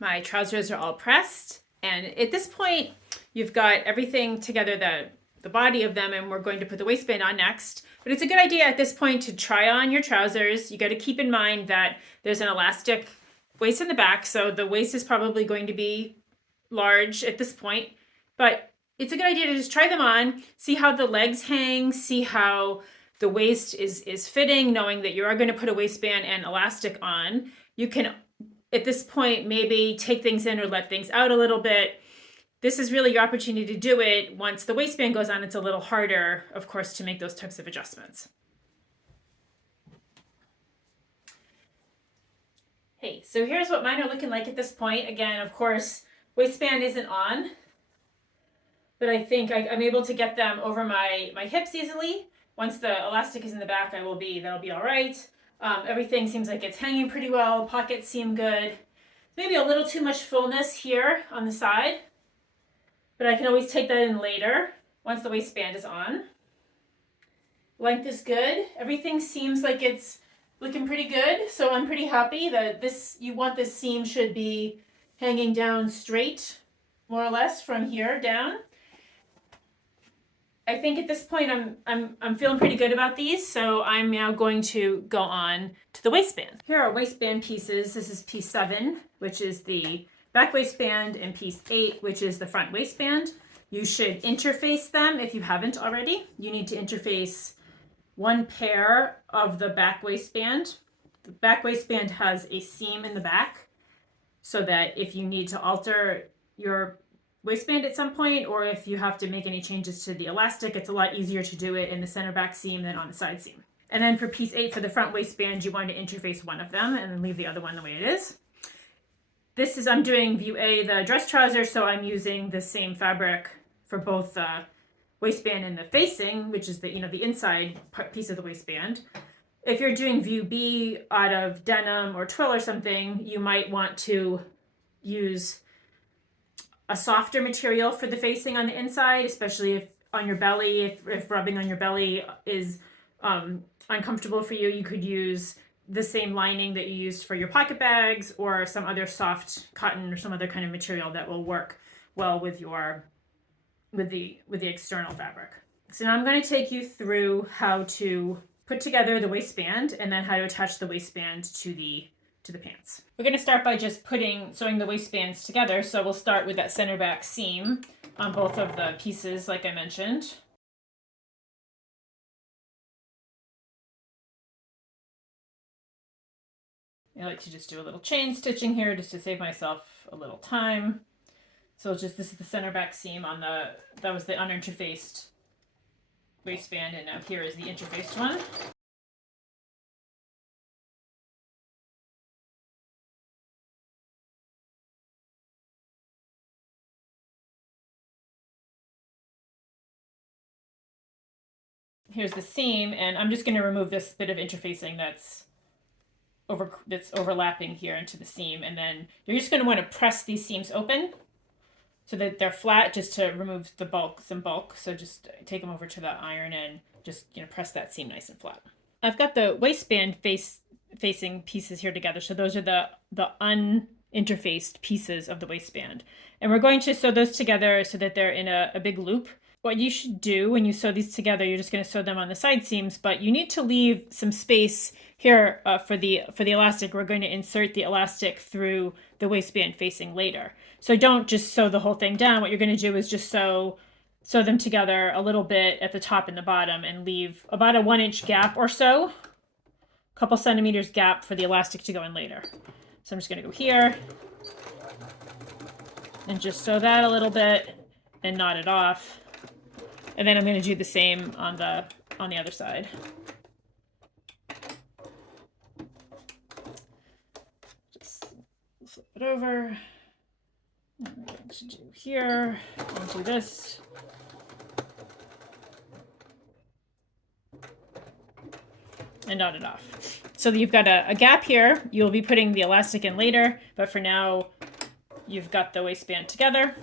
My trousers are all pressed, and at this point you've got everything together, the body of them, and we're going to put the waistband on next. But it's a good idea at this point to try on your trousers. You got to keep in mind that there's an elastic waist in the back, so the waist is probably going to be large at this point, but it's a good idea to just try them on, see how the legs hang, see how the waist is fitting, knowing that you are going to put a waistband and elastic on. You can, at this point, maybe take things in or let things out a little bit. This is really your opportunity to do it. Once the waistband goes on, it's a little harder, of course, to make those types of adjustments. Hey, so here's what mine are looking like at this point. Again, of course, waistband isn't on, but I think I'm able to get them over my hips easily. Once the elastic is in the back, that'll be all right. Everything seems like it's hanging pretty well. Pockets seem good. Maybe a little too much fullness here on the side, but I can always take that in later once the waistband is on. Length is good. Everything seems like it's looking pretty good, so I'm pretty happy that you want this seam should be hanging down straight, more or less, from here down. I think at this point I'm feeling pretty good about these, so I'm now going to go on to the waistband. Here are waistband pieces. This is piece 7, which is the back waistband, and piece 8, which is the front waistband. You should interface them if you haven't already. You need to interface one pair of the back waistband. The back waistband has a seam in the back, so that if you need to alter your waistband at some point, or if you have to make any changes to the elastic, it's a lot easier to do it in the center back seam than on the side seam. And then for piece 8, for the front waistband, you want to interface one of them and then leave the other one the way it is. I'm doing view A, the dress trouser, so I'm using the same fabric for both the waistband and the facing, which is the inside piece of the waistband. If you're doing view B out of denim or twill or something, you might want to use a softer material for the facing on the inside, especially if on your belly, if rubbing on your belly is uncomfortable for you. You could use the same lining that you used for your pocket bags, or some other soft cotton or some other kind of material that will work well with the external fabric. So now I'm going to take you through how to put together the waistband and then how to attach the waistband to the pants. We're going to start by just sewing the waistbands together. So we'll start with that center back seam on both of the pieces, like I mentioned. I like to just do a little chain stitching here just to save myself a little time. So this is the center back seam on that was the uninterfaced waistband, and now here is the interfaced one. Here's the seam, and I'm just going to remove this bit of interfacing that's overlapping here into the seam, and then you're just going to want to press these seams open so that they're flat, just to remove some bulk. So just take them over to the iron and just press that seam nice and flat. I've got the waistband facing pieces here together, so those are the uninterfaced pieces of the waistband, and we're going to sew those together so that they're in a big loop. What you should do when you sew these together, you're just going to sew them on the side seams, but you need to leave some space here for the elastic. We're going to insert the elastic through the waistband facing later. So don't just sew the whole thing down. What you're going to do is just sew them together a little bit at the top and the bottom, and leave about a 1-inch gap or so, a couple centimeters gap for the elastic to go in later. So I'm just going to go here and just sew that a little bit and knot it off. And then I'm going to do the same on the other side. Just flip it over. And we're going to do here. I'll do this. And knot it off. So you've got a gap here. You'll be putting the elastic in later, but for now, you've got the waistband together.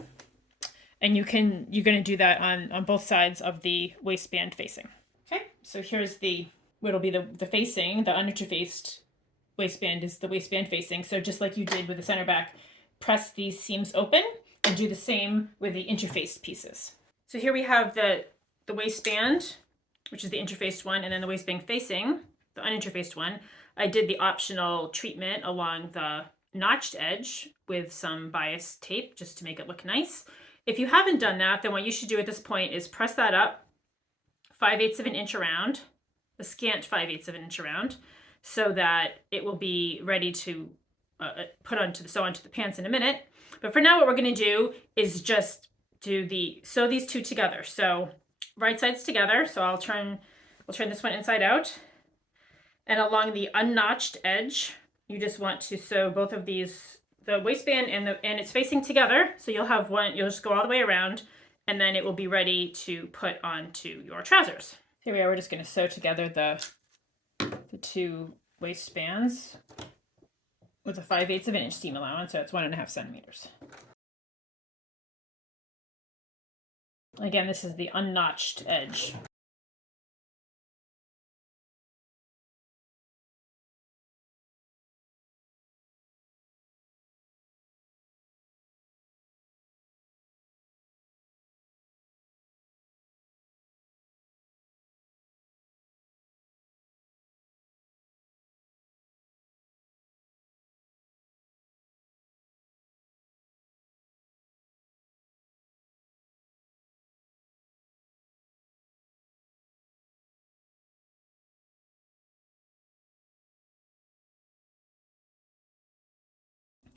And you're going to do that on both sides of the waistband facing. Okay, so here's what'll be the facing. The uninterfaced waistband is the waistband facing. So just like you did with the center back, press these seams open and do the same with the interfaced pieces. So here we have the waistband, which is the interfaced one, and then the waistband facing, the uninterfaced one. I did the optional treatment along the notched edge with some bias tape just to make it look nice. If you haven't done that, then what you should do at this point is press that up 5/8 of an inch around, a scant 5/8 of an inch around, so that it will be ready to sew onto the pants in a minute. But for now, what we're going to do is just sew these two together. So right sides together. So we'll turn this one inside out, and along the unnotched edge, you just want to sew both of these, the waistband and it's facing together. So you'll have one. You'll just go all the way around, and then it will be ready to put onto your trousers. Here we are. We're just going to sew together the two waistbands with a 5/8 of an inch seam allowance, so it's 1.5 centimeters. Again, this is the unnotched edge.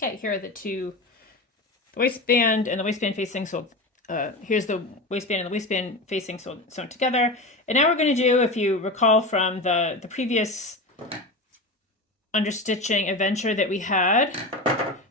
Okay, here are the waistband and the waistband facing. So here's the waistband and the waistband facing sewn together. And now we're going to do, if you recall from the previous understitching adventure that we had,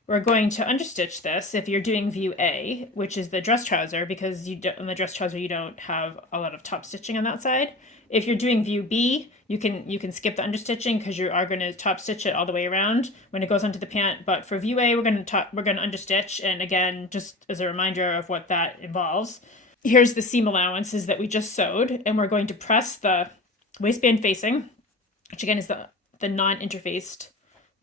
we're going to understitch this if you're doing view A, which is the dress trouser, because on the dress trouser you don't have a lot of top stitching on that side. If you're doing view B, you can skip the understitching because you are going to top stitch it all the way around when it goes onto the pant. But for view A, we're going to understitch, and again, just as a reminder of what that involves, here's the seam allowances that we just sewed, and we're going to press the waistband facing, which again is the non-interfaced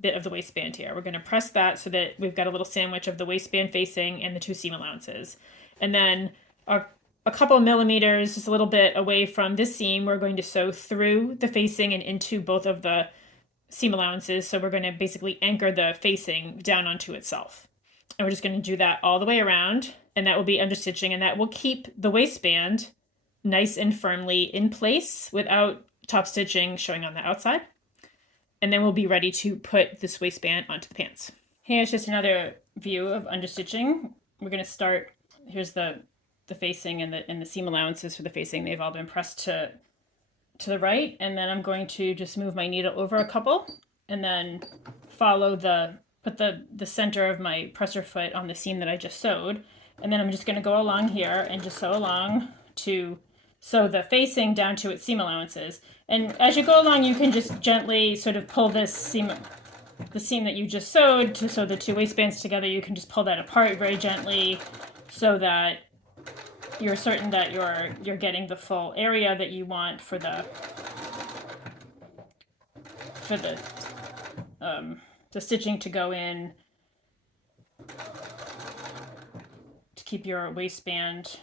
bit of the waistband here. We're going to press that so that we've got a little sandwich of the waistband facing and the two seam allowances. And then a couple of millimeters, just a little bit away from this seam, we're going to sew through the facing and into both of the seam allowances. So we're going to basically anchor the facing down onto itself. And we're just going to do that all the way around, and that will be understitching, and that will keep the waistband nice and firmly in place without top stitching showing on the outside. And then we'll be ready to put this waistband onto the pants. Here's just another view of understitching. We're going to start, here's the facing and the seam allowances for the facing. They've all been pressed to the right, and then I'm going to just move my needle over a couple and then put the center of my presser foot on the seam that I just sewed, and then I'm just going to go along here and just sew along to sew the facing down to its seam allowances. And as you go along, you can just gently sort of pull this seam, the seam that you just sewed to sew the two waistbands together. You can just pull that apart very gently so that you're certain that you're getting the full area that you want for the stitching to go in, to keep your waistband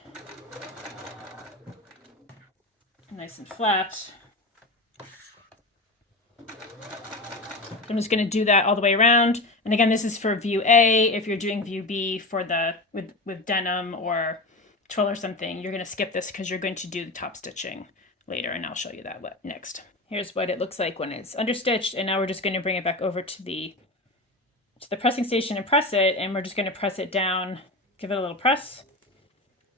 nice and flat. I'm just going to do that all the way around. And again, this is for view A. If you're doing view B for with denim or twill or something, you're going to skip this because you're going to do the top stitching later, and I'll show you that next. Here's what it looks like when it's understitched, and now we're just going to bring it back over to the pressing station and press it, and we're just going to press it down, give it a little press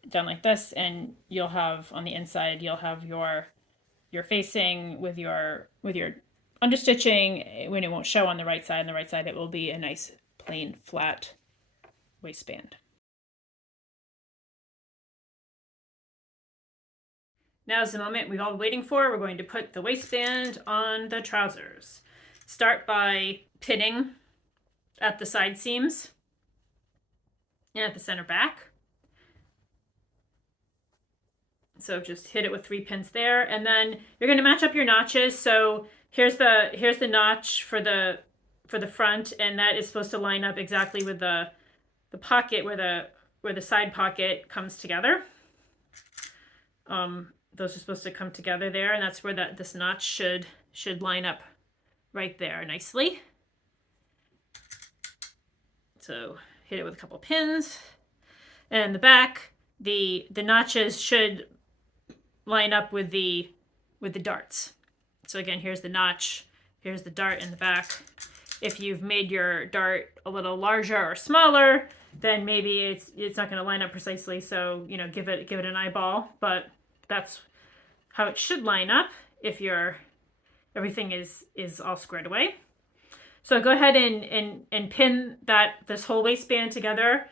down like this, and you'll have on the inside, you'll have your facing with your understitching when it won't show on the right side. On the right side, it will be a nice plain flat waistband. Now is the moment we've all been waiting for. We're going to put the waistband on the trousers. Start by pinning at the side seams and at the center back. So just hit it with 3 pins there, and then you're going to match up your notches. So here's the notch for the front, and that is supposed to line up exactly with the pocket where the side pocket comes together. Those are supposed to come together there, and that's where this notch should line up right there nicely. So hit it with a couple pins. And the back, the notches should line up with the darts. So again, here's the notch, here's the dart in the back. If you've made your dart a little larger or smaller, then maybe it's not going to line up precisely. So, you know, give it an eyeball, but that's how it should line up if everything is all squared away. So go ahead and pin this whole waistband together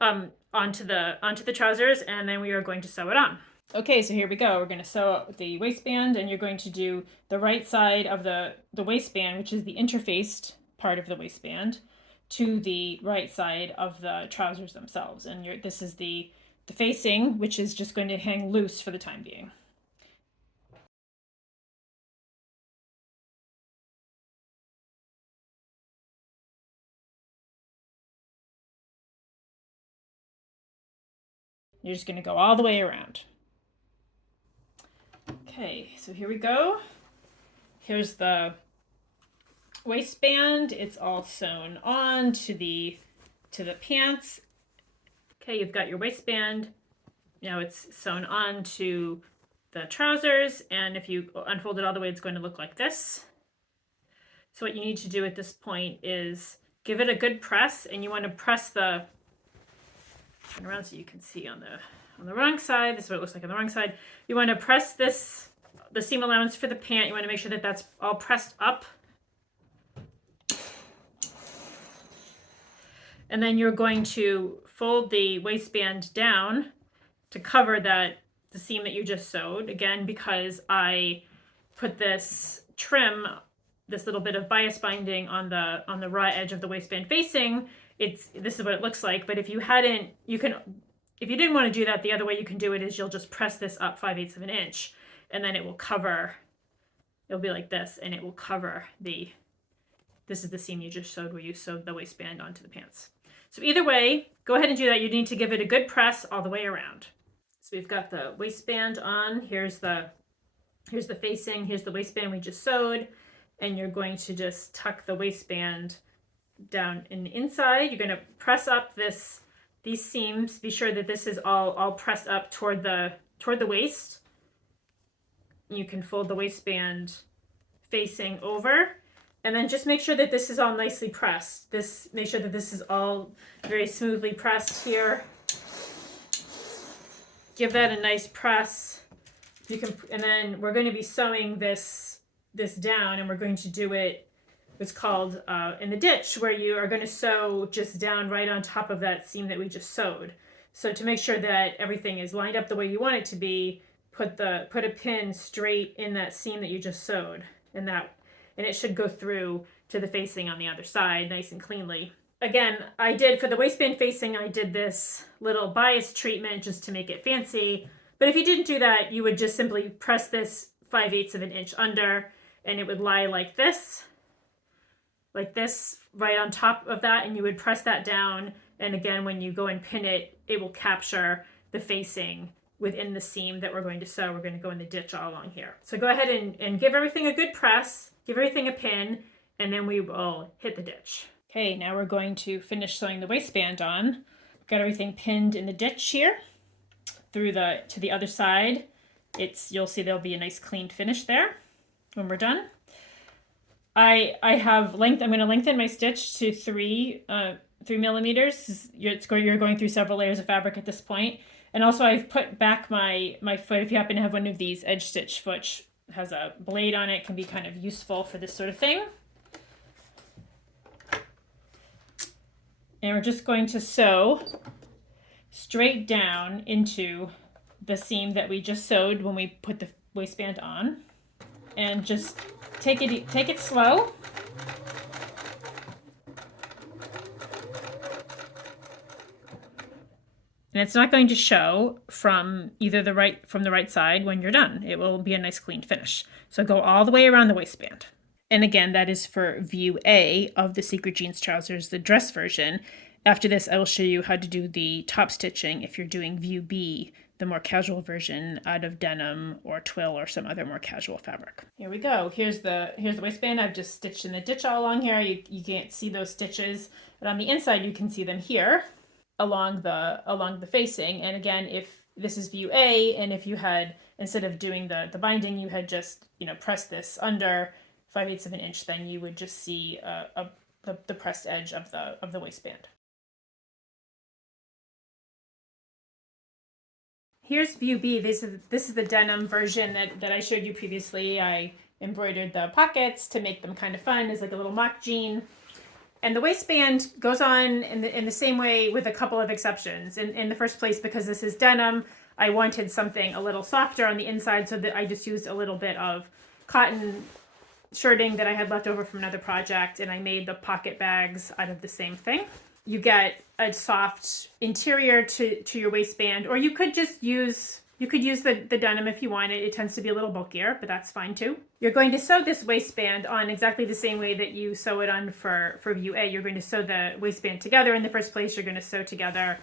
onto the trousers, and then we are going to sew it on. Okay, so here we go. We're going to sew up the waistband, and you're going to do the right side of the waistband, which is the interfaced part of the waistband, to the right side of the trousers themselves. And this is the facing, which is just going to hang loose for the time being. You're just going to go all the way around. Okay, so here we go. Here's the waistband. It's all sewn on to the pants. Okay, you've got your waistband. Now it's sewn on to the trousers, and if you unfold it all the way, it's going to look like this. So what you need to do at this point is give it a good press, and you want to press turn around so you can see on the wrong side. This is what it looks like on the wrong side. You want to press the seam allowance for the pant. You want to make sure that that's all pressed up. And then you're going to fold the waistband down to cover the seam that you just sewed. Again, because I put this trim, this little bit of bias binding on the raw edge of the waistband facing, this is what it looks like. But if you didn't want to do that, the other way you can do it is you'll just press this up 5/8 of an inch, and then it will cover. It'll be like this, and it will cover this is the seam you just sewed where you sewed the waistband onto the pants. So either way, go ahead and do that. You need to give it a good press all the way around. So we've got the waistband on. Here's the facing. Here's the waistband we just sewed, and you're going to just tuck the waistband down in the inside. You're going to press up these seams. Be sure that this is all pressed up toward the waist. You can fold the waistband facing over, and then just make sure that this is all nicely pressed. Make sure that this is all very smoothly pressed here. Give that a nice press. And then we're going to be sewing this down, and we're going to do it what's called in the ditch, where you are going to sew just down right on top of that seam that we just sewed. So to make sure that everything is lined up the way you want it to be, put a pin straight in that seam that you just sewed, and it should go through to the facing on the other side nice and cleanly. Again, for the waistband facing, I did this little bias treatment just to make it fancy. But if you didn't do that, you would just simply press this 5/8 of an inch under, and it would lie like this right on top of that, and you would press that down. And again, when you go and pin it, it will capture the facing within the seam that we're going to sew. We're going to go in the ditch all along here. So go ahead and give everything a good press, give everything a pin, and then we will hit the ditch. Okay, now we're going to finish sewing the waistband on. Got everything pinned in the ditch here to the other side. You'll see there'll be a nice clean finish there when we're done. I'm going to lengthen my stitch to 3 millimeters. You're going through several layers of fabric at this point. And also I've put back my foot. If you happen to have one of these edge stitch foot, has a blade on it, can be kind of useful for this sort of thing. And we're just going to sew straight down into the seam that we just sewed when we put the waistband on. And just take it slow. And it's not going to show from the right side when you're done. It will be a nice clean finish. So go all the way around the waistband. And again, that is for view A of the Secret Jeans trousers, the dress version. After this, I will show you how to do the top stitching if you're doing view B, the more casual version out of denim or twill or some other more casual fabric. Here we go. Here's the waistband. I've just stitched in the ditch all along here. You can't see those stitches, but on the inside you can see them here along the facing. And again, if this is view A, and if you had, instead of doing the binding, you had just, pressed this under 5/8 of an inch, then you would just see the pressed edge of the waistband. Here's view B. This is the denim version that I showed you previously. I embroidered the pockets to make them kind of fun as like a little mock jean. And the waistband goes on in the same way with a couple of exceptions. In the first place, because this is denim, I wanted something a little softer on the inside, so that I just used a little bit of cotton shirting that I had left over from another project, and I made the pocket bags out of the same thing. You get a soft interior to your waistband, or you could just use the denim if you want it. It tends to be a little bulkier, but that's fine too. You're going to sew this waistband on exactly the same way that you sew it on for view A. You're going to sew the waistband together. In the first place, you're going to sew together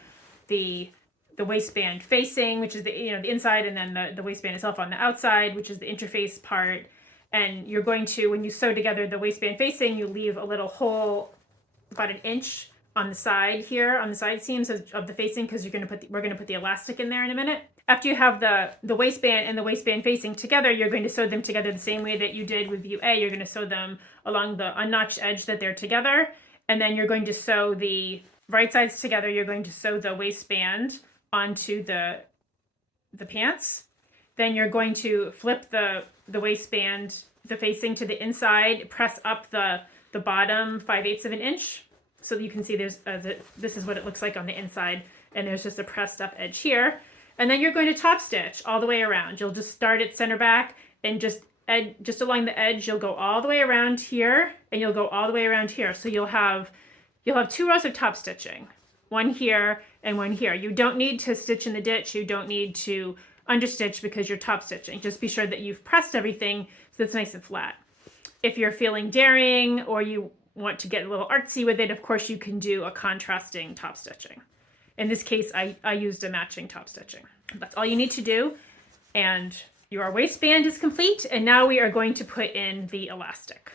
the waistband facing, which is the inside, and then the waistband itself on the outside, which is the interface part. And you're going to, when you sew together the waistband facing, you leave a little hole about an inch on the side here, on the side seams of the facing, because we're going to put the elastic in there in a minute. After you have the waistband and the waistband facing together, you're going to sew them together the same way that you did with view A. You're going to sew them along the unnotched edge that they're together, and then you're going to sew the right sides together. You're going to sew the waistband onto the pants. Then you're going to flip the waistband, the facing to the inside, press up the bottom 5/8 of an inch. So you can see there's this is what it looks like on the inside, and there's just a pressed up edge here. And then you're going to top stitch all the way around. You'll just start at center back and just along the edge, you'll go all the way around here, and you'll go all the way around here. So you'll have 2 rows of top stitching, one here and one here. You don't need to stitch in the ditch. You don't need to understitch because you're top stitching. Just be sure that you've pressed everything so it's nice and flat. If you're feeling daring or you want to get a little artsy with it, of course you can do a contrasting top stitching. In this case, I used a matching top stitching. That's all you need to do, and your waistband is complete, and now we are going to put in the elastic.